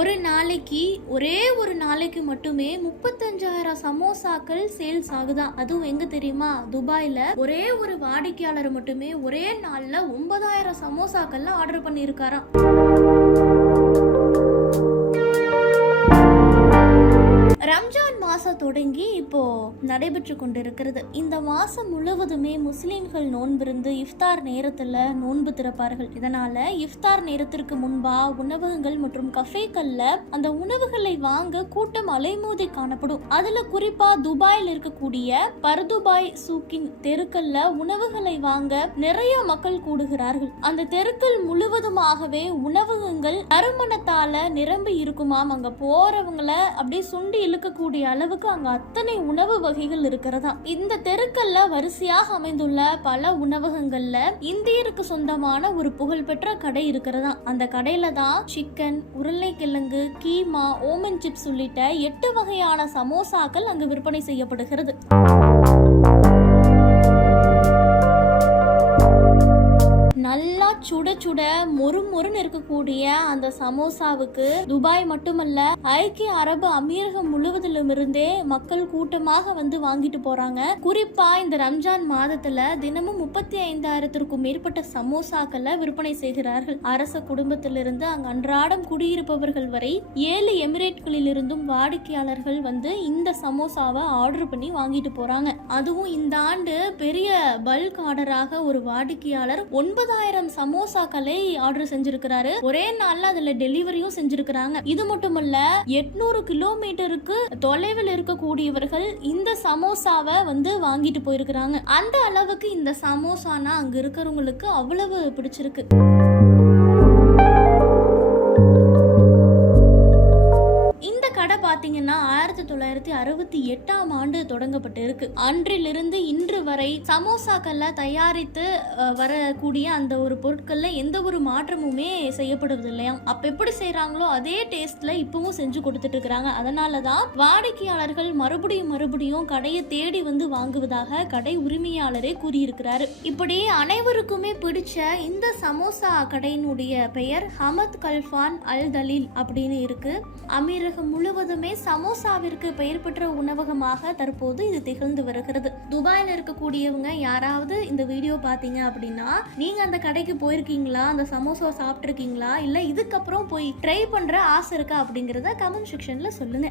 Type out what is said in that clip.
ஒரு நாளைக்கு ஒரே ஒரு நாளைக்கு மட்டுமே முப்பத்தஞ்சாயிரம் சமோசாக்கள் சேல்ஸ் ஆகுதான் அதுவும் எங்க தெரியுமா? துபாயில ஒரே ஒரு வாடிக்கையாளர் மட்டுமே ஒரே நாள்ல ஒன்பதாயிரம் சமோசாக்கள்ல ஆர்டர் பண்ணியிருக்காராம். மாதம் மாசம் தொடங்கி இப்போது நடைபெற்று கொண்டிருக்கிறது. இந்த மாதம் முழுவதுமே முஸ்லீம்கள் நோன்பிருந்து இஃப்தார் நேரத்தில் நோன்பு திறப்பார்கள். இதனால் இஃப்தார் நேரத்திற்கு முன்பாக உணவகங்கள் மற்றும் கஃபேக்களில் அந்த உணவுகளை வாங்க கூட்டம் அலைமோதி காணப்படும். அதில் குறிப்பாக துபாயில் இருக்கக்கூடிய பர்துபாய் சூக்கின் தெருக்களில் உணவுகளை வாங்க நிறைய மக்கள் கூடுகிறார்கள். அந்த தெருக்கள் முழுவதுமாகவே உணவகங்கள் நறுமணத்தால நிரம்பி இருக்குமாம். அங்க போறவங்கள அப்படியே சுண்டி இழுக்கக்கூடிய அளவு அளவுக்கு அங்க அத்தனை உணவு வகைகள் இருக்கிறதா இந்த தெருக்கள்ல வரிசையாக அமைந்துள்ள பல உணவகங்கள்ல இந்தியருக்கு சொந்தமான ஒரு புகழ்பெற்ற கடை இருக்கிறதா அந்த கடையில தான் சிக்கன் உருளைக்கிழங்கு கீமா ஓமன் சிப்ஸ் உள்ளிட்ட எட்டு வகையான சமோசாக்கள் அங்கு விற்பனை செய்யப்படுகிறது. நல்லா சுட சுட மொறு மொறுன்னு இருக்கக்கூடிய அந்த சமோசாவுக்கு துபாய் மட்டுமல்ல ஐக்கிய அரபு அமீரகம் முழுவதிலும் இருந்தே மக்கள் கூட்டமாக வந்து வாங்கிட்டு போறாங்க. குறிப்பா இந்த ரம்ஜான் மாதத்துல தினமும் முப்பத்தி ஐந்தாயிரத்திற்கும் மேற்பட்ட சமோசாக்களை விற்பனை செய்கிறார்கள். அரச குடும்பத்திலிருந்து அங்கு அன்றாடம் குடியிருப்பவர்கள் வரை ஏழு எமிரேட்களில் இருந்தும் வாடிக்கையாளர்கள் வந்து இந்த சமோசாவை ஆர்டர் பண்ணி வாங்கிட்டு போறாங்க. அதுவும் இந்த ஆண்டு பெரிய பல்க் ஆர்டராக ஒரு வாடிக்கையாளர் ஒன்பது ஒன்பதாயிரம் சமோசாக்களை ஆர்டர் செஞ்சிருக்கிறாரு. ஒரே நாள்ல அதுல டெலிவரியும் செஞ்சிருக்கிறாங்க. இது மட்டுமல்ல எட்நூறு கிலோமீட்டருக்கு தொலைவில் இருக்கக்கூடியவர்கள் இந்த சமோசாவை வந்து வாங்கிட்டு போயிருக்கிறாங்க. அந்த அளவுக்கு இந்த சமோசானா அங்க இருக்கிறவங்களுக்கு அவ்வளவு பிடிச்சிருக்கு. கடை பார்த்தீங்கன்னா ஆயிரத்தி தொள்ளாயிரத்தி அறுபத்தி எட்டாம் ஆண்டு தொடங்கப்பட்டு இருக்கு அன்றிலிருந்து இன்று வரை சமோசாக்கள்ல தயாரித்து வரக்கூடிய அந்த ஒரு பொருட்கள்ல எந்த ஒரு மாற்றமுமே செய்யப்படுவது இல்லையா? அப்ப எப்படி செய்யறாங்களோ அதே டேஸ்ட்ல இப்பவும் செஞ்சு கொடுத்துட்டு இருக்கிறாங்க. அதனாலதான் வாடிக்கையாளர்கள் மறுபடியும் மறுபடியும் கடையை தேடி வந்து வாங்குவதாக கடை உரிமையாளரே கூறியிருக்கிறாரு. இப்படி அனைவருக்குமே பிடிச்ச இந்த சமோசா கடையினுடைய பெயர் ஹமத் கல்ஃபான் அல் தலீல் அப்படின்னு இருக்கு. அமீரகம் முழுவதும் முழுவதுமே சமோசாவிற்கு பெயர் பெற்ற உணவகமாக தற்போது இது திகழ்ந்து வருகிறது. துபாயில் இருக்கக்கூடியவங்க யாராவது இந்த வீடியோ பார்த்தீங்க அப்படின்னா நீங்க அந்த கடைக்கு போயிருக்கீங்களா? அந்த சமோசா சாப்பிட்ருக்கீங்களா இல்லை இதுக்கப்புறம் போய் ட்ரை பண்ற ஆசை இருக்கா அப்படிங்கிறத கமெண்ட் செக்ஷன்ல சொல்லுங்க.